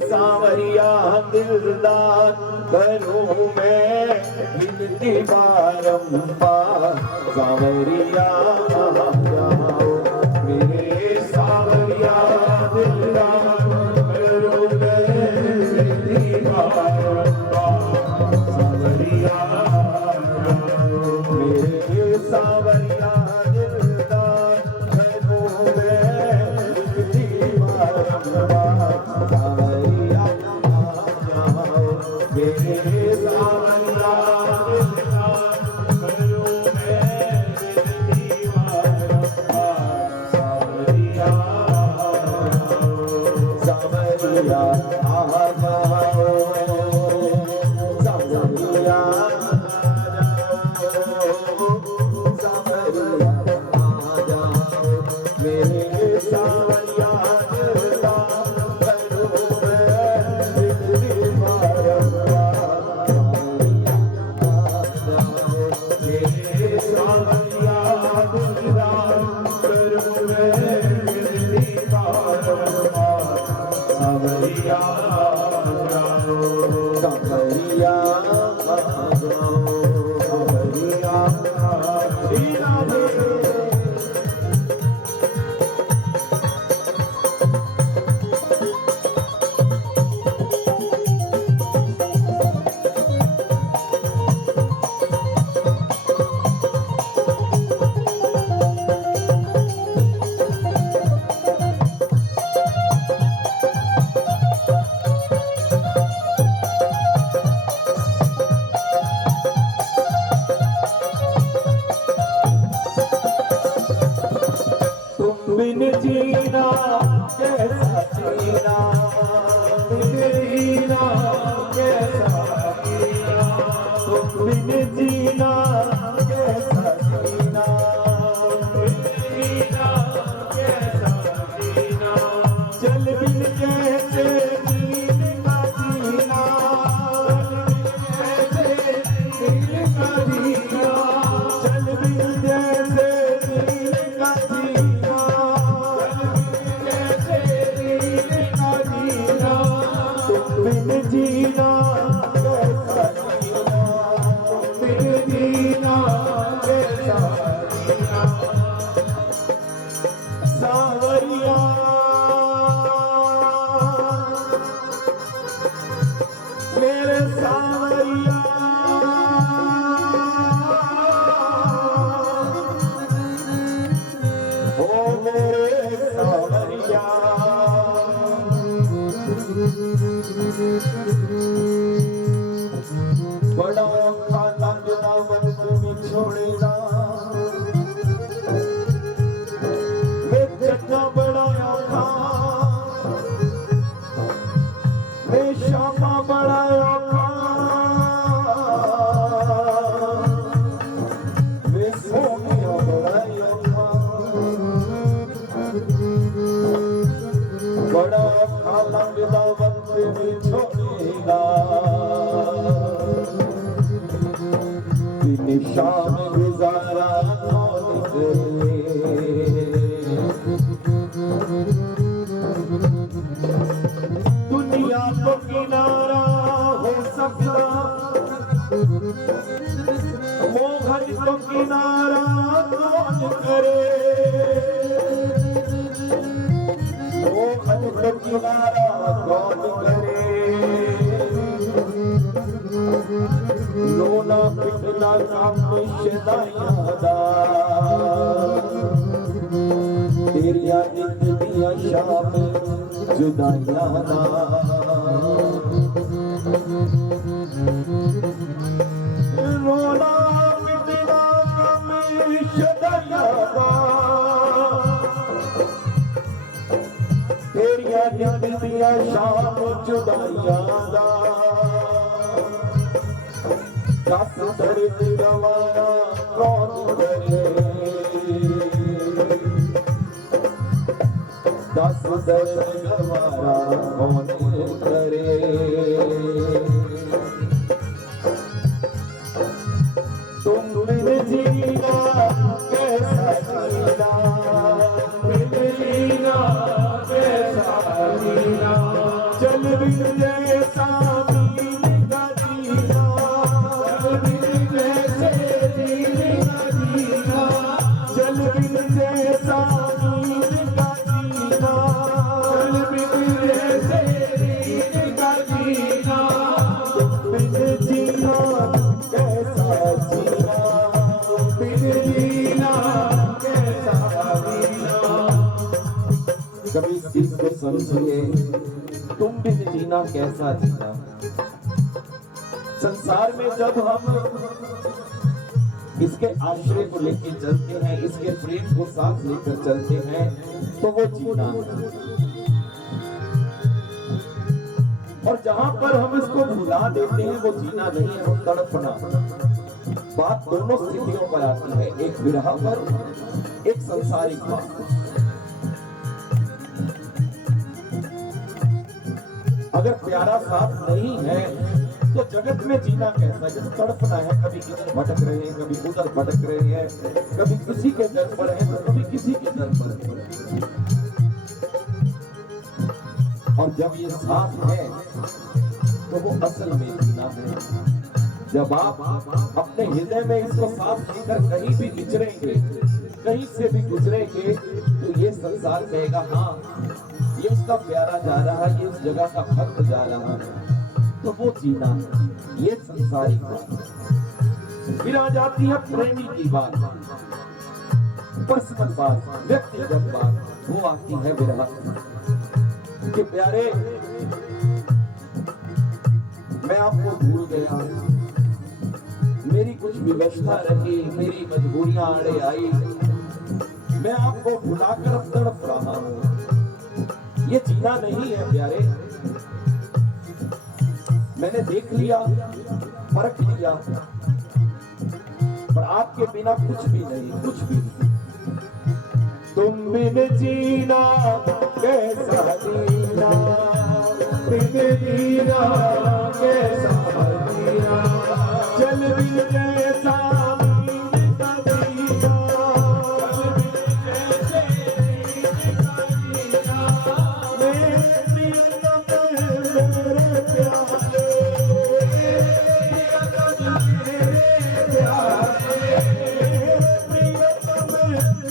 सावरिया दिलदार करूं मैं विनती बारंबार, सावरिया आ जाओ मेरे सावरिया दिलदार करूं मैं विनती बारंबार, सावरिया मेरे सावरिया दिलदार करूं मैं विनती बारंबार, सावरिया आ जाओ मेरे सावरिया दिलदार करूं मैं विनती बारंबार, सावरिया सावरिया आ जाओ, सावरिया सावरिया आ जाओ मेरे सावरिया दिलदार करूं मैं विनती बारंबार, मेरे सावरिया दिलदार करूं मैं विनती बारंबार, सावरिया आ जाओ, सावरिया आ जाओ, सावरिया बिन जीना कैसा जीना, बिन जीना कैसा जीना, तुम बिन जीना कैसा जीना, बिन जीना कैसा जीना, चल बिन कैसे जीने का जीना, चल बिन कैसे जीने का जीना, चल बिन जैसे जीने का जीना, बिन जीना कैसा जीना, बिन जीना कैसा जीना, सावरिया मेरे सावरिया ओ मेरे सावरिया, बड़ा औखा लगदा वक्त विछोड़ना, वे जट्टा बड़ा औखा, वे शामा बड़ा औखा, वे सोनिया बड़ा औखा, बड़ा औखा लगदा वक्त विछोड़ना, निशान गुजारा कौन करे, दुनिया को किनारा हो सकता, मोहन को किनारा कौन करे, मोहन को किनारा कौन करे, रोना पिटना काम शदाइयां दा, तेरिया नित दिया शाम जुदाइयां दा, रोना पिटना काम शदाइयां दा, तेरिया नित दिया शाम जुदाइयां दा, दस दर्द गवारा कौन करे, दस दर्द गवारा कौन करे, तुम बिन जीना कैसा जीना, बिन जीना कैसा जीना, चल बिन जैसा जीने का जीना, जल बिन जैसे जीने का जीना, जल बिन जैसा जीने का जीना, जल बिन जैसे जीने का जीना, बिन जीना कैसा जीना, बिन जीना कैसा जीना। कभी इस चीज को समझिए, तुम बिन जीना कैसा जीना। संसार में जब हम इसके आश्रय को लेकर चलते हैं, इसके प्रेम को साथ लेकर चलते हैं, तो वो जीना है। और जहां पर हम इसको भुला देते हैं, वो जीना नहीं है, वो तड़पना। बात दोनों स्थितियों पर आती है, एक विरह पर, एक संसारिक बात। अगर प्यारा साथ नहीं है तो जगत में जीना कैसा, जब तड़पना है। कभी इधर भटक रहे हैं, कभी उधर भटक रहे हैं, कभी किसी के दर पर है तो कभी किसी के दर पर है। और जब ये साथ है तो वो असल में जीना है। जब आप अपने हृदय में इसको साथ लेकर कहीं भी गुजरेंगे, कहीं से भी गुजरेंगे, तो ये संसार कहेगा हाँ ये उसका प्यारा जा रहा है, ये उस जगह का भक्त जा रहा है, तो वो जीना है। ये संसारिक बात। फिर आ जाती है प्रेमी की बात, पर्सनल बात, व्यक्तिगत बात। वो आती है विरह कि प्यारे मैं आपको भूल गया, मेरी कुछ विवशता रही, मेरी मजबूरियां आड़े आई, मैं आपको भुलाकर तड़प रहा हूं। ये जीना नहीं है प्यारे। मैंने देख लिया, परख लिया, पर आपके बिना कुछ भी नहीं, कुछ भी नहीं। तुम बिन जीना कैसा जीना, बिन जीना कैसा जीना, जल बिन जैसा जीने का जीना, जल बिन जैसे जीने का जीना। मेरे प्रियतम मेरे प्यारे, प्रियतम मेरे प्यारे, प्रियतम मेरे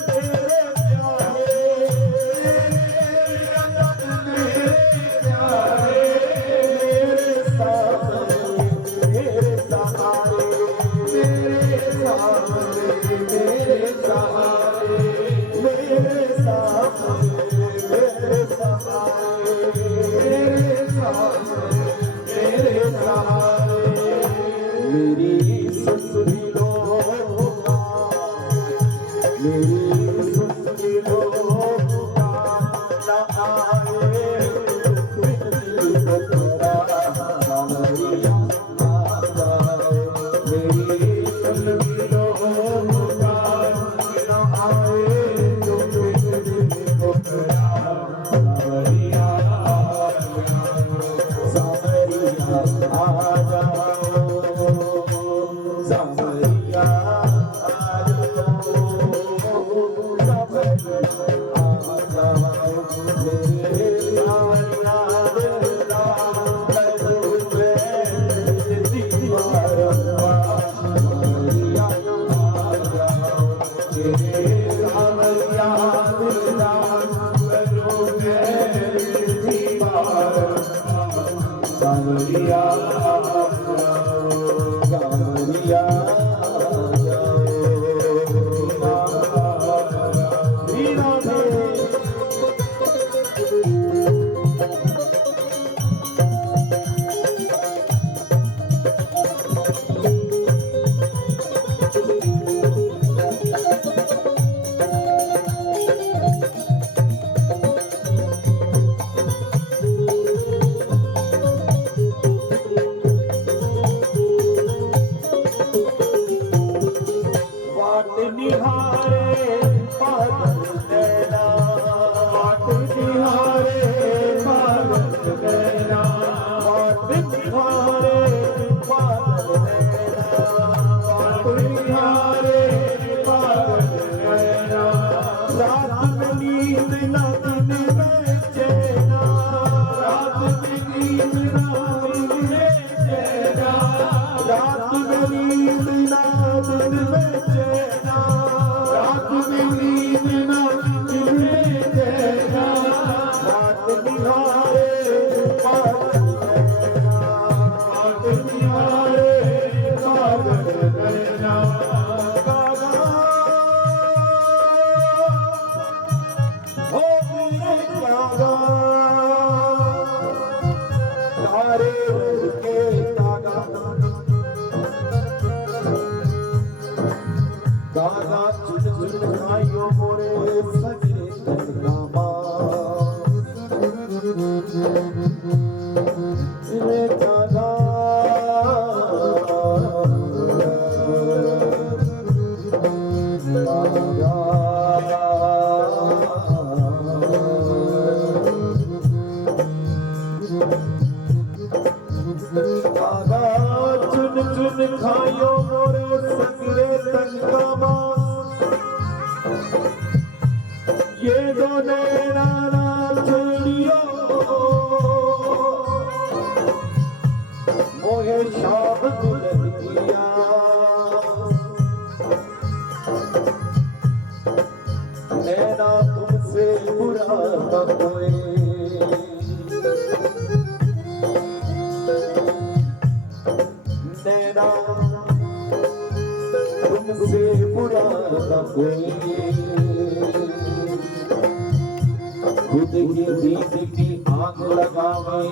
खुद ही दीद की आग लगावे,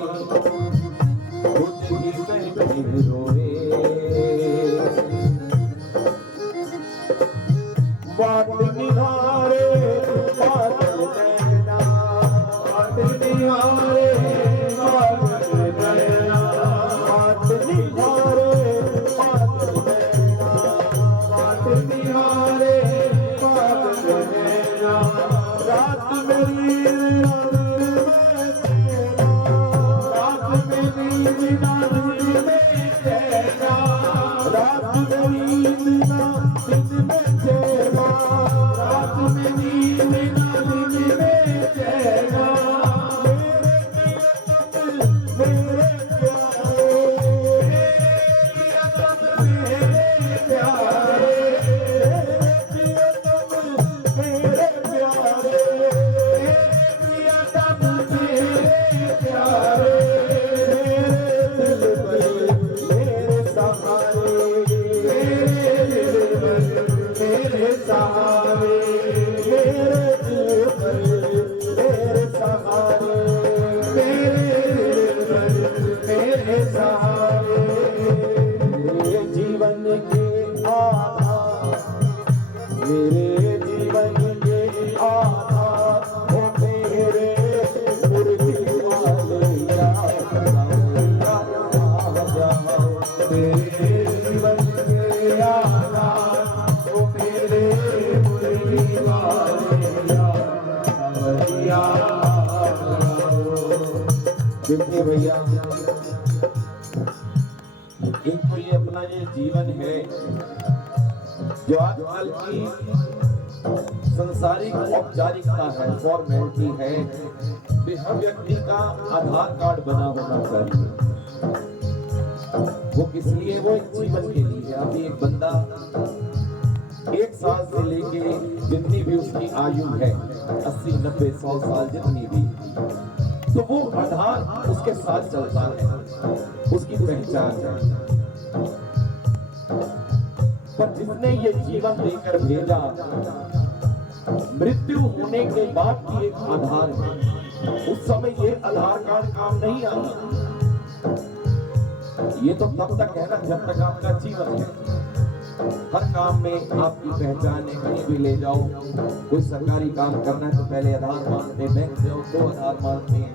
खुद ही बैठे रोए, बात निहारे बादल नैना, बात निहारे बादल नैना, बात निहारे बादल नैना, बात निहारे बादल नैना, रात मेरी देखिए भैया, इनको ये अपना ये जीवन है जो आजकल की संसारिक औपचारिकता है, फॉर्मेलिटी है, हर व्यक्ति का आधार कार्ड बना होना चाहिए। वो किस लिए? वो एक जीवन के लिए। अभी एक बंदा 1 साल से लेके जितनी भी उसकी आयु है, 80, 90, 100 साल जितनी भी, तो वो आधार उसके साथ चलता है, उसकी पहचान है। पर जिसने ये जीवन देकर भेजा, मृत्यु होने के बाद भी एक आधार है। उस समय ये आधार कार्ड काम नहीं आया। ये तो तब तक है ना जब तक आपका जीवन है। हर काम में आपकी पहचान है। कहीं भी ले जाओ, कोई सरकारी काम करना है तो पहले आधार मांगते, बैंक जाओ तो आधार मांगते हैं।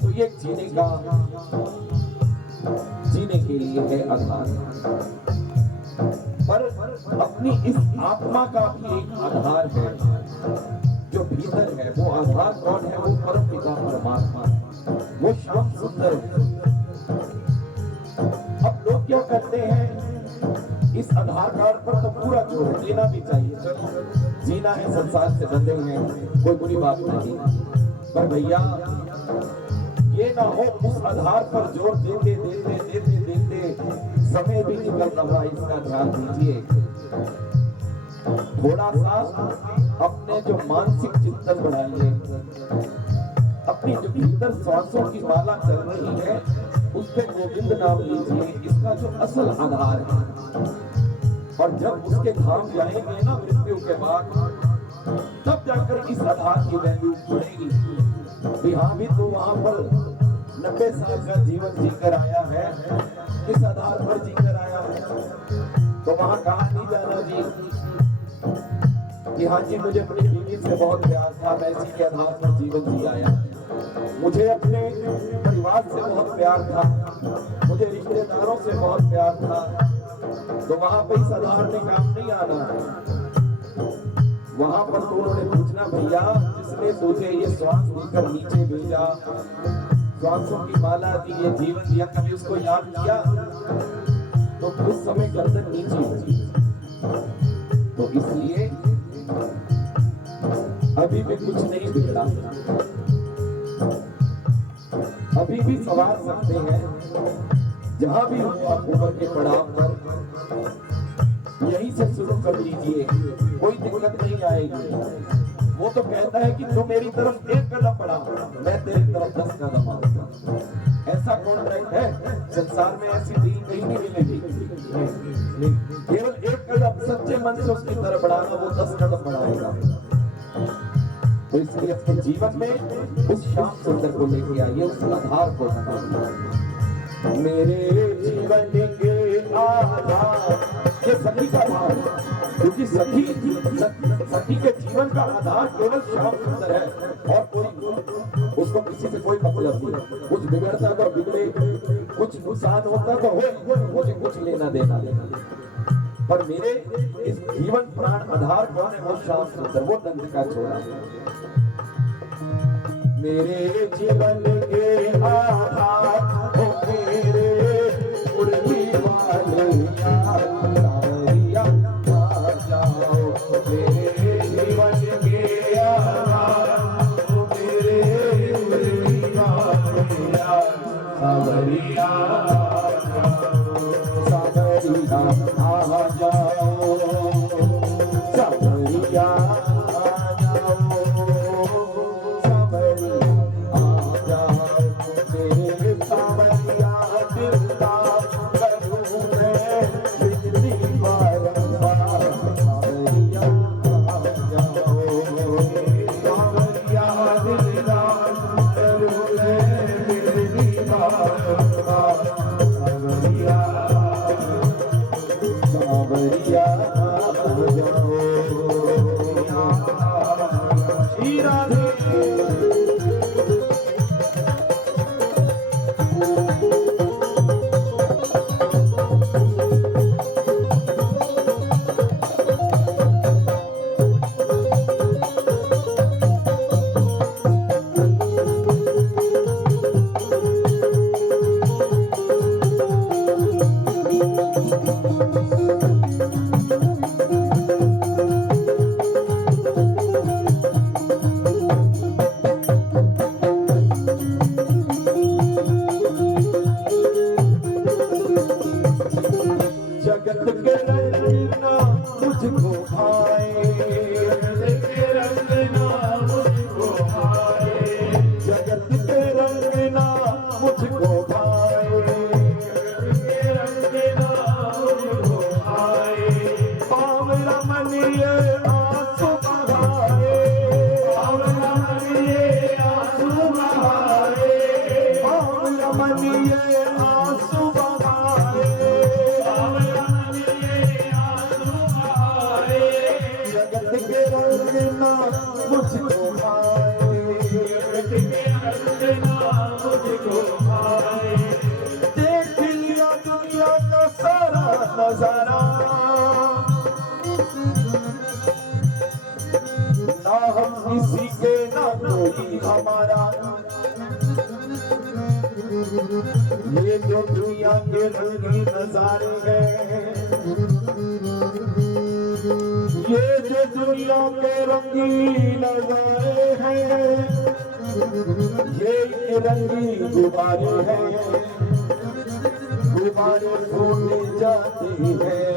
तो ये जीने के लिए है आधार। पर अपनी इस आत्मा का भी एक आधार है जो भीतर है। वो आधार कौन है? वो परम पिता परमात्मा, वो श्याम सुंदर है। अब लोग क्या करते हैं, इस आधार कार्ड पर तो पूरा छोड़ देना भी चाहिए। चलो जीना है, संसार से बंधे हैं, कोई बुरी बात नहीं। पर भैया ये ना हो उस आधार पर जोर देते देते देते देते समय भी निकल रहा, इसका ध्यान दीजिए। थोड़ा सा अपने जो मानसिक चिंतन बढ़ाइए, अपनी जो भीतर श्वासों की माला चल रही है उस पे गोविंद नाम लीजिए, इसका जो असल आधार है। और जब उसके धाम जाएंगे ना मृत्यु के बाद, तब जाकर इस आधार की वैल्यू बढ़ेगी कि हाँ भी तो वहां पर 90 साल का जीवन जीकर आया है, किस आधार पर जीकर आया है। तो वहां कहा नहीं जाना जी कि हाँ जी मुझे अपनी बीवी से बहुत प्यार था, मैं इसी के आधार पर जीवन जी आया। मुझे अपने परिवार से बहुत प्यार था, मुझे रिश्तेदारों से बहुत प्यार था। तो वहां पर इस आधार में काम नहीं आना। वहां पर तो उन्होंने पूछना, भैया जिसने तुझे ये श्वास देकर नीचे भेजा, श्वासों की माला दी, ये जीवन दिया, कभी उसको याद किया? तो उस समय गर्दन नीचे होगी। तो इसलिए अभी भी कुछ नहीं बिगड़ा, अभी भी सवार सकते हैं। जहां भी हो आप उम्र के पड़ाव पर, यहीं से शुरू कर लीजिए, कोई दिक्कत नहीं आएगी। वो तो कहता है कि तू मेरी तरफ 1 कदम बढ़ा, मैं तेरी तरफ 10 कदम आऊंगा। ऐसा कॉन्ट्रैक्ट है संसार में, ऐसी डील कहीं नहीं मिलेगी। केवल 1 कदम सच्चे मन से उसकी तरफ बढ़ाना, वो 10 कदम बढ़ाएगा। तो इसलिए अपने जीवन में उस श्याम सुंदर को लेके आइए, उस आधार को बनाइए। मेरे जीवन के आधार, ये सखी का भाव है, क्योंकि सखी के जीवन का आधार केवल श्याम सुंदर है, और कोई उसको किसी से कोई मतलब नहीं। कुछ बिगड़ता तो बिगड़े, कुछ नुकसान होता तो हो, मुझे कुछ लेना देना नहीं। पर मेरे इस जीवन प्राण आधार कौन है? वो श्याम सुंदर, वो दंड का छोड़ा। मेरे जीवन के आधार हो मेरे मुरली वाले यार, सावरिया आ जाओ। मेरे जीवन के आधार हो मेरे मुरली वाले यार, सावरिया आ जाओ, सावरिया आ जाओ, सावरिया आ जाओ। नजारा ना हम किसी के ना कोई हमारा, ये जो दुनिया के रंगीन नजारे हैं, ये जो दुनिया के रंगीन नजारे हैं, ये रंगी गुब्बारे हैं, गुब्बारे फूटे जाते हैं,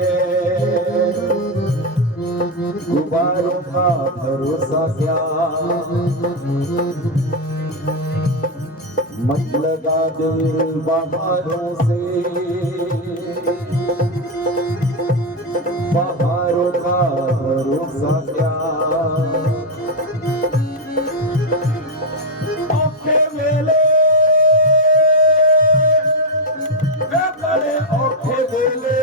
गुब्बारों का भरोसा क्या, मत लगा दिल बहारों से, बहारों का भरोसा क्या। औखे वेले बड़े औखे वेले,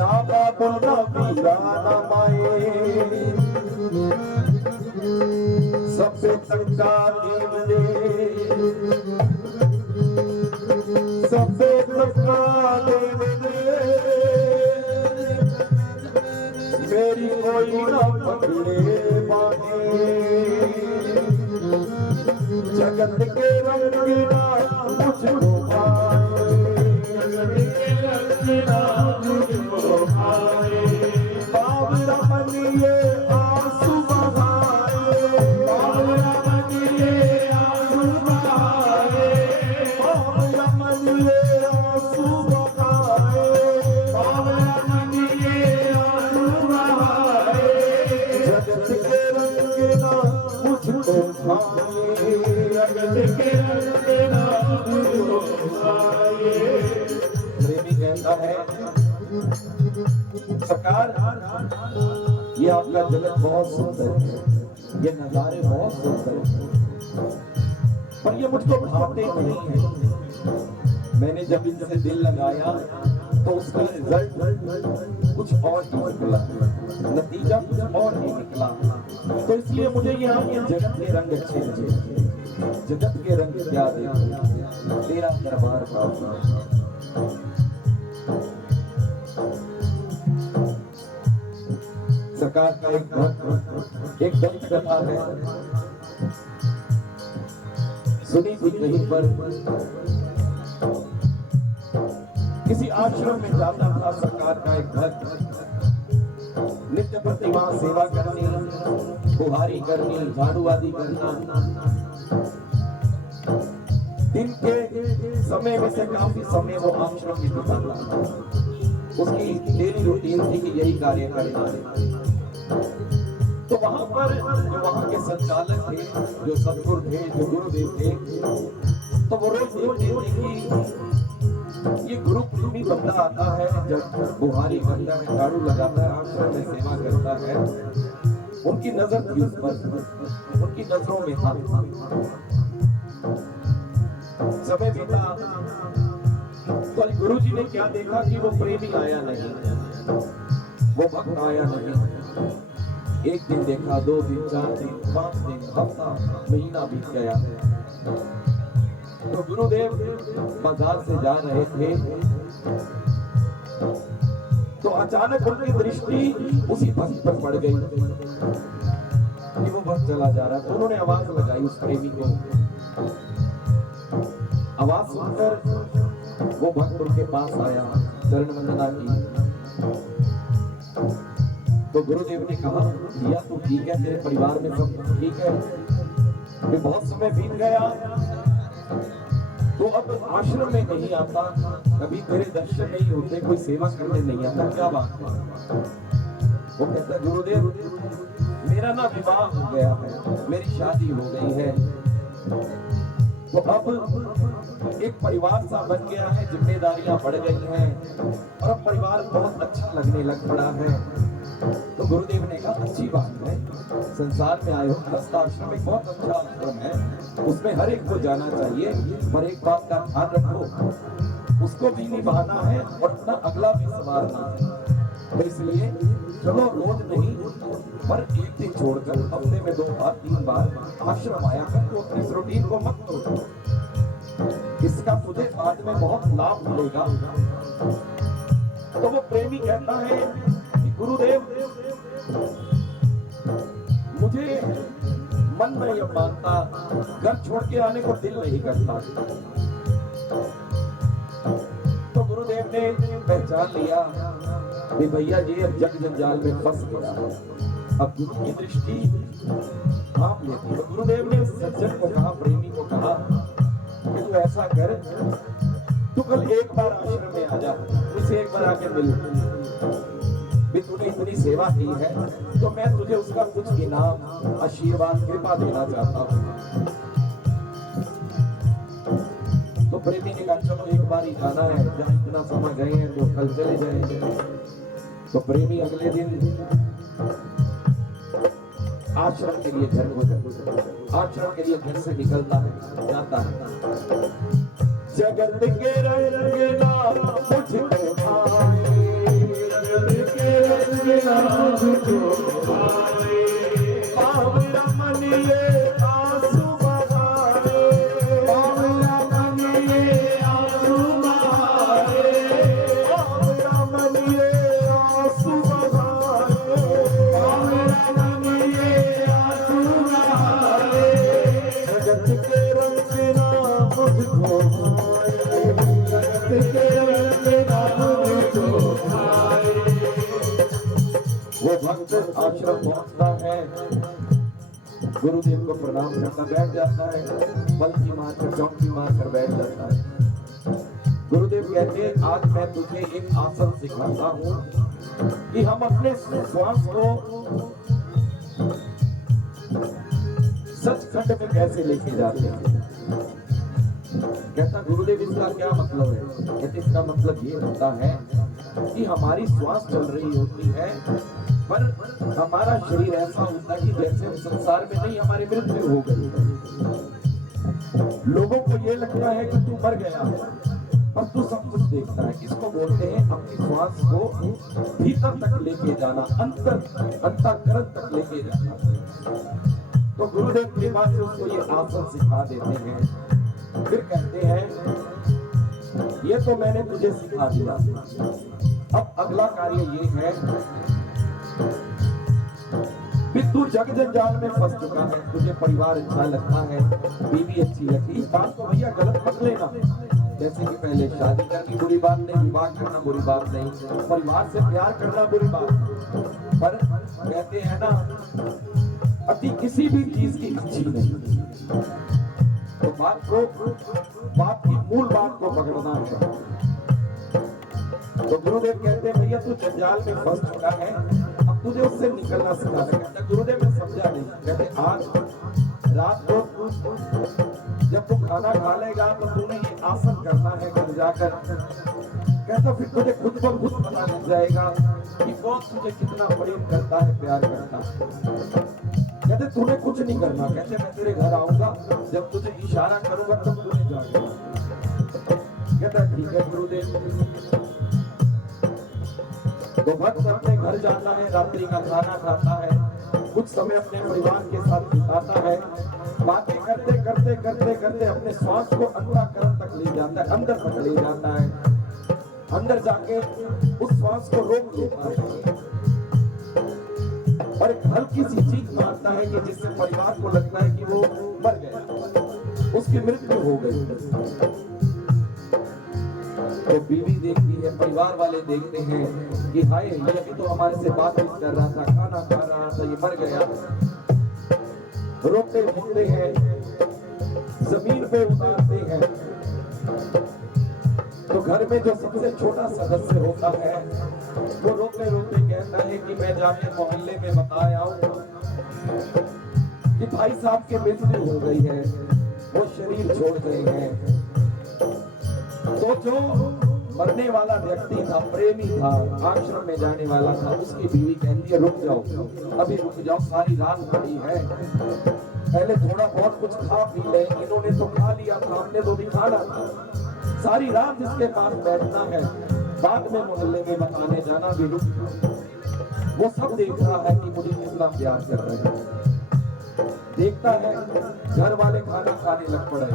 ना बाबू ना पीरा ना माए, सबसे तंगा देवले, सबसे तंगा देवले, मेरी कोई ना पकड़े बाने, जगत के रंगीला मुझको भाए, जगत के रंगीला मुझको भाए, बाबरा मनिए आंसू बहाए, बाबरा मनिए आंसू बहाए, बाबरा मनिए आंसू बहाए, बाबरा मनिए आंसू बहाए, जगत के रंगीला मुझको भाए, जगत के रंगीला मुझको भाए। प्रेमी कहता है सरकार, ये आपका जगत बहुत सुंदर है, ये नजारे बहुत सुंदर है, पर ये मुझको भाते नहीं है। मैंने जब इनसे दिल लगाया तो उसका रिजल्ट कुछ और ही निकला, नतीजा कुछ और ही निकला। तो इसलिए मुझे यहाँ के जगत के रंग अच्छे लगे। जगत के रंग क्या देखे, तेरा दरबार का सरकार का एक दंत कथा है, सुनी थी कहीं पर। किसी आश्रम में जाता था सरकार का एक भक्त, नित्य प्रतिमा सेवा करनी, बुहारी करनी, झाड़ू आदि करना। दिन के समय में से काफी समय वो आश्रम में बिताता। उसकी डेली रूटीन थी कि यही कार्य करना है। तो वहां पर जो वहां के संचालक थे, जो सदगुरु थे, जो गुरुदेव थे, तो वो रोज देखते थे कि ये गुरु प्रेमी बंदा आता है, जब बुहारी करता है, झाड़ू लगाता है, आश्रम में सेवा करता है। उनकी नजर थी उस पर, उनकी नजरों में था। समय बीता तो गुरु जी ने क्या देखा कि वो प्रेमी आया नहीं, वो भक्त आया नहीं। एक दिन देखा, 2 दिन, 4 दिन, 5 दिन, हफ्ता, महीना बीत गया। तो गुरुदेव बाजार से जा रहे थे तो अचानक उनकी दृष्टि उसी भक्त पर पड़ गई कि वो भक्त चला जा रहा। तो उन्होंने आवाज लगाई उस प्रेमी को। आवाज सुनकर वो भक्त उनके पास आया, चरण वंदना की। तो गुरुदेव ने कहा, भैया तू ठीक है, तेरे परिवार में सब ठीक है? ये बहुत समय बीत गया, तो अब आश्रम में नहीं आता, कभी तेरे दर्शन नहीं होते, कोई सेवा करने नहीं आता, क्या बात है? वो कहता, गुरुदेव मेरा ना विवाह हो गया है, मेरी शादी हो गई है, तो अब एक परिवार सा बन गया है, जिम्मेदारियां बढ़ गई हैं और अब परिवार बहुत अच्छा लगने लग पड़ा है। तो गुरुदेव ने कहा, अच्छी बात है, संसार में आए हो, गृहस्थ आश्रम एक बहुत अच्छा आश्रम है, उसमें हर एक को जाना चाहिए, पर एक बात का ध्यान रखो, उसको भी निभाना है और अपना अगला भी संवारना है। तो इसलिए चलो रोज नहीं, पर एक दिन छोड़कर हफ्ते में 2 बार 3 बार आश्रम आया कर, तो अपनी इस रूटीन को मत तोड़ो, इसका तुझे बाद में बहुत लाभ मिलेगा। तो वो प्रेमी कहता है कि गुरुदेव मुझे मन में ये मानता, घर छोड़ के आने को दिल नहीं करता। तो गुरुदेव ने पहचान लिया कि भैया जी अब जग जंजाल में फंस गया, अब गुरु की दृष्टि आप लेती है। गुरुदेव ने सज्जन को कहा, प्रेमी को कहा कि तू ऐसा कर, तू कल एक बार आश्रम में आ जा, मुझसे एक बार आके मिल। भी तूने इतनी सेवा की है तो मैं तुझे उसका कुछ इनाम, आशीर्वाद, कृपा देना चाहता हूँ। तो प्रेमी ने कहा चलो एक बार ही जाना है, जहाँ इतना समय गए हैं तो कल चले जाएंगे। तो प्रेमी अगले दिन आश्रम के लिए आश्रम के लिए घर से निकलता है, जाता है। जगत के रंगना मुझको भाए, जगत के रंगना मुझको भाए, बावरा मन ये आंसू बहाए, बावरा मन ये आंसू बहाए, बावरा मन ये आंसू बहाए, बावरा मन ये आंसू बहाए, जगत के रंगना मुझको वो भक्त आश्रम पहुंचता है, गुरुदेव को प्रणाम करता बैठ जाता है, पलकी मारकर चौकी मारकर बैठ जाता है। गुरुदेव कहते हैं आज मैं तुझे एक आसन सिखाता हूँ कि हम अपने श्वास को सचखंड में कैसे लेके जाते हैं। कहता गुरुदेव इसका क्या मतलब है? कहते इसका मतलब ये होता है कि हमारी श्वास चल रही होती है पर हमारा शरीर ऐसा होता है कि जैसे हम संसार में नहीं, हमारी मृत्यु हो गई। लोगों को ये लगता है कि तू मर गया पर तू सब कुछ देखता है। इसको बोलते हैं अपनी श्वास को भीतर तक लेके जाना, अंतःकरण तक लेके जाना। तो गुरुदेव की बात से उसको ये आसन सिखा देते हैं। फिर कहते हैं ये तो मैंने तुझे सिखा दिया, अब अगला कार्य ये है कि तू जग जंजाल में फंस चुका है, तुझे परिवार अच्छा लगता है, बीवी अच्छी लगती है। इस बात को भैया गलत मत लेना, जैसे कि पहले शादी करनी बुरी बात नहीं, विवाह करना बुरी बात नहीं, परिवार से प्यार करना बुरी बात, पर कहते हैं ना अति किसी भी चीज की अच्छी नहीं। तो बात की मूल बात को पकड़ना है। तो गुरुदेव कहते हैं भैया तू जंजाल में फंस चुका है, अब तुझे उससे निकलना सिखाना। कहता गुरुदेव मैं समझा नहीं। कहते आज रात को जब तू खाना खा लेगा तो तूने ये आसन करना है घर जाकर। कहता फिर तुझे खुद ब खुद पता लग जाएगा कि कौन तुझे कितना प्रेम करता है, प्यार करता है। कहते तूने कुछ नहीं करना। कहते मैं तेरे घर आऊंगा, जब तुझे इशारा करूंगा तब तूने जाएगा। कहता ठीक है गुरुदेव। तो भक्त अपने घर जाता है, रात्रि का खाना खाता है, कुछ समय अपने परिवार के साथ बिताता है, बातें करते करते करते करते अपने श्वास को अंतःकरण तक ले जाता है, अंदर तक ले जाता है। अंदर जाके उस श्वास को रोक लेता है और एक हल्की सी चीख मारता है कि जिससे परिवार को लगता है कि वो मर गया, उसकी मृत्यु हो गई। तो बीवी देखती है, परिवार वाले देखते हैं कि हाय ये अभी तो हमारे से बातचीत कर रहा था, खाना खा रहा था, ये मर गया। रोते घूमते हैं, जमीन पे उतारते हैं। तो घर में जो सबसे छोटा सदस्य होता है वो रोते रोते कहता है कि मैं जाके मोहल्ले में बताया हूं कि भाई साहब की मृत्यु हो गई है, वो शरीर छोड़ गए हैं। तो जो मरने वाला व्यक्ति था, प्रेमी था, आश्रम में जाने वाला था, उसकी बीवी कहती है रुक जाओ, अभी रुक जाओ, सारी रात पड़ी है, पहले थोड़ा बहुत कुछ खा पी ले। इन्होंने तो खा लिया था, हमने तो भी खाना था, सारी रात इसके पास बैठना है, बाद में मोहल्ले में बताने जाना भी रुक जाओ। वो सब देख रहा है कि मुझे कितना प्यार कर रहे हैं। देखता है घर वाले खाना खाने लग पड़े,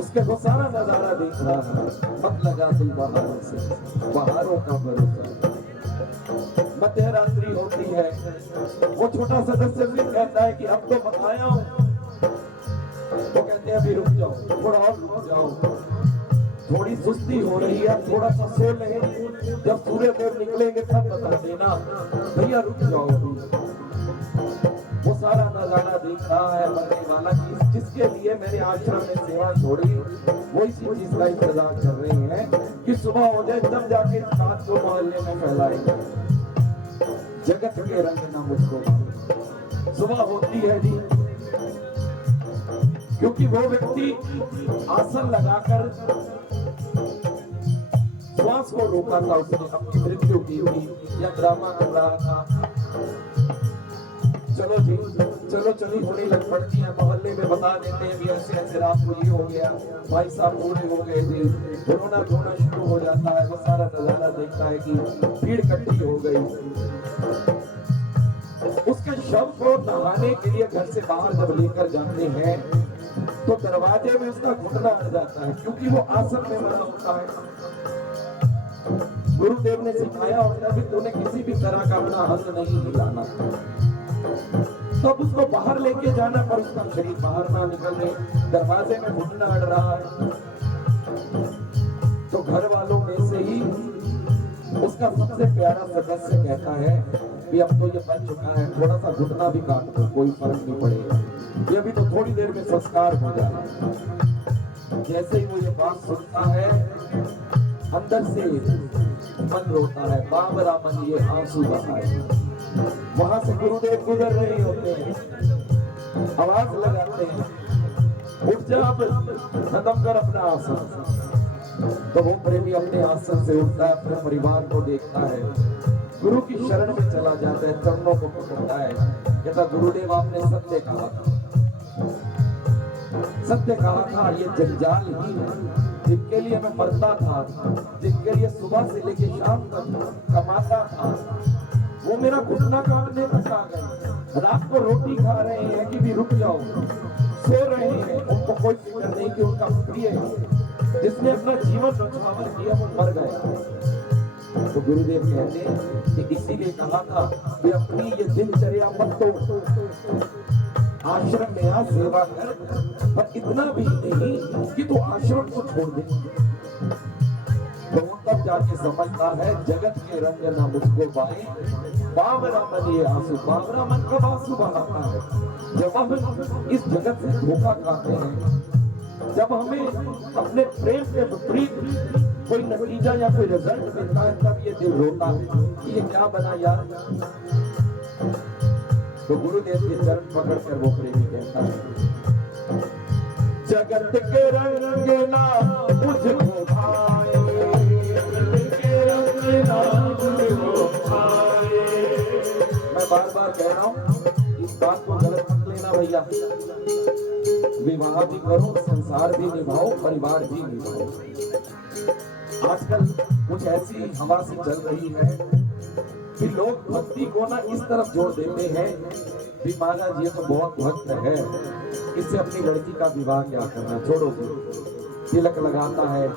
उसके वो सारा नजारा देख रहा है। मत लगा दिल बहारों से, बहारों का भरोसा। मध्य रात्रि होती है, वो छोटा सदस्य भी कहता है कि अब तो बताया हूं। तो कहते हैं अभी रुक जाओ, थोड़ा और रुक जाओ। थोड़ी सुस्ती हो रही है, थोड़ा सा सो ले, जब सूर्य देव निकलेंगे तब बता देना भैया रुक जाओ। वो सारा नजारा देख रहा है मरने वाला की, जिसके लिए मेरे आश्रम में सेवा छोड़ी, वो इसी चीज का इंतजार कर रहे हैं कि सुबह हो जाए तब जाके इस बात को मोहल्ले में फैलाएंगे। जगत के रंग ना मुझको सुबह होती है जी, क्योंकि वो व्यक्ति आसन लगाकर श्वास को रोका था, उसने अपनी मृत्यु की थी या ड्रामा कर रहा था। चलो जी, चलो चली होने लग पड़ती है, मोहल्ले में बता देते हैं भी ऐसे ऐसे रात को ये हो गया, भाई साहब पूरे हो गए थे, रोना धोना शुरू हो जाता है। वो सारा नजारा देखता है कि भीड़ इकट्ठी हो गई। उसके शव को नहाने के लिए घर से बाहर जब लेकर जाते हैं तो दरवाजे में उसका घुटना अड़ जाता है, क्योंकि वो आसन में मरा होता है। गुरुदेव ने सिखाया होता है कि तूने किसी भी तरह का अपना अंग नहीं हिलाना, तब उसको बाहर लेके जाना, पर उसका शरीर बाहर ना निकलने, दरवाजे में घुटना अड़ रहा है। तो घर वालों में से ही उसका सबसे प्यारा सदस्य कहता है कि अब तो ये बन चुका है, थोड़ा सा घुटना भी काट दो, कोई फर्क नहीं पड़ेगा, ये भी तो थोड़ी देर में संस्कार हो जाएगा। जैसे ही वो ये बात सुनता है, अंदर से मन रोता है, बाबरा मन ये आंसू बहाए। वहां से गुरुदेव गुजर रहे होते हैं, आवाज लगाते हैं, उठ जा, खत्म कर अपना आसन। तो वो प्रेमी अपने आसन से उठता है, अपने परिवार को देखता है, गुरु की शरण में चला जाता है, चरणों को पकड़ता है, कहता गुरुदेव आपने सत्य कहा था, सत्य कहा था, ये जंजाल ही जिनके लिए मैं मरता था, जिनके लिए सुबह से लेके शाम तक कमाता था, वो मेरा घुटना काटने तक आ गए। रात को रोटी खा रहे हैं कि भी रुक जाओ, सो रहे हैं, उनको कोई फिक्र नहीं कि उनका प्रिय जिसने अपना जीवन रक्षावर किया वो मर गए। तो गुरुदेव कहते हैं कि इसीलिए कहा था कि अपनी ये दिनचर्या मत तोड़, आश्रम में आ सेवा कर, पर इतना भी नहीं कि तू आश्रम को छोड़ दे। तो तब जाके समझता है जगत के रंग ना मुझको पाए, बाबरा मन ये आंसू। बाबरा मन कब आंसू बहाता है? जब हम इस जगत से धोखा खाते हैं, जब हमें अपने प्रेम के विपरीत कोई नतीजा या कोई रिजल्ट मिलता है, तब ये दिल रोता है कि ये क्या बना यार। तो गुरुदेव के चरण पकड़कर वो प्रेमी कहता है जगत के रंग ना मुझको भाए, जगत के रंग ना मुझको भाए। मैं बार बार कह रहा हूँ, इस बात को गलत मत लेना भैया, विवाह भी करो, संसार भी निभाओ, परिवार भी निभाओ। आजकल कुछ ऐसी हवा से चल रही है कि लोग भक्ति को ना इस तरफ जोड़ देते हैं कि महाराज ये तो बहुत भक्त है, इससे अपनी लड़की का विवाह क्या करना, छोड़ो। तिलक लगाता है,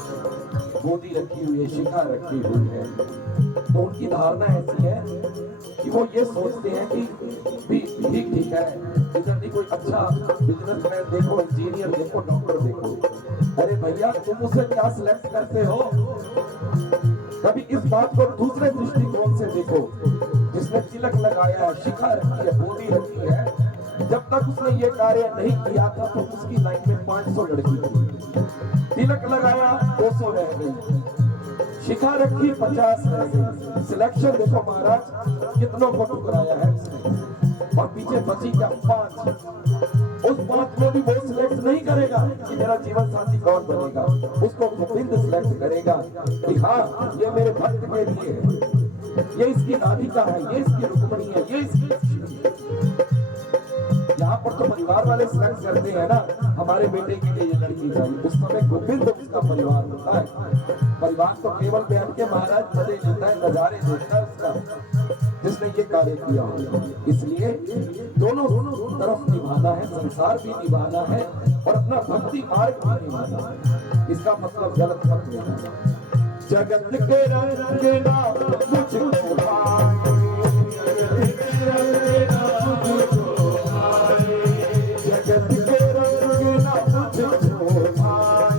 गोदी रखी हुई है, शिखा रखी हुई है, तो उनकी धारणा ऐसी है कि वो ये सोचते हैं कि ठीक है, इधर भी कोई अच्छा बिजनेसमैन देखो, इंजीनियर देखो, डॉक्टर देखो। अरे भैया तुम उसे क्या सिलेक्ट करते हो? कभी इस बात को दूसरे दृष्टिकोण से देखो। जिसने तिलक लगाया है, शिखा रखी है, गोदी रखी है, जब तक उसने ये कार्य नहीं किया था तो उसकी लाइन में 500 लड़की थी। तिलक लगाया 200 रह गई, शिखा रखी 50 रह गई। सिलेक्शन देखो महाराज कितनों को टुकराया है उसने, और पीछे बची क्या 5। उस 5 में भी वो सिलेक्ट नहीं करेगा कि मेरा जीवन साथी कौन बनेगा, उसको गोविंद सिलेक्ट करेगा कि हाँ ये मेरे भक्त के लिए है, ये इसकी राधिका है, ये इसकी रुक्मणी है, ये इसकी। यहाँ पर तो परिवार वाले सिलेक्ट करते हैं ना, हमारे बेटे के लिए ये लड़की चाहिए, उस समय गोविंद उसका परिवार होता है। परिवार तो केवल बैठ के महाराज मजे लेता है, नजारे देखता है उसका, जिसने ये कार्य किया हो। इसलिए दोनों तरफ निभाना है, संसार भी निभाना है और अपना भक्ति मार्ग भी निभाना है। इसका मतलब गलत मत लेना। जगत के रंग ना मुझको भाए, जगत के रंग ना मुझको भाए, जगत के रंग ना मुझको भाए,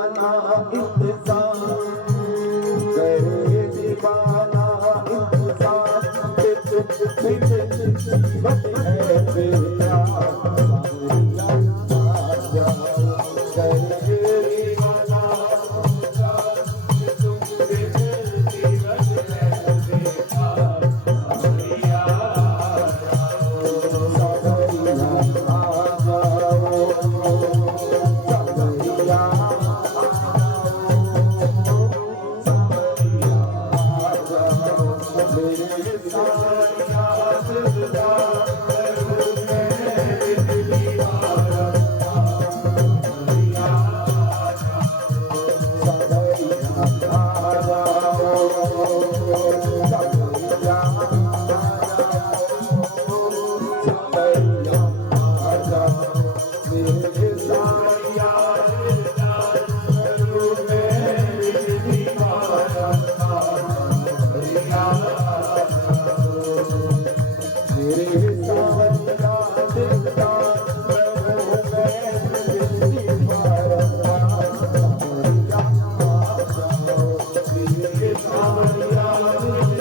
दीवाना इंतजार करे दीवाना इंतजार जीवन है बेकार सावरिया आ जाओ करे दीवाना इंतजार जीवन है बेकार सावरिया सावरिया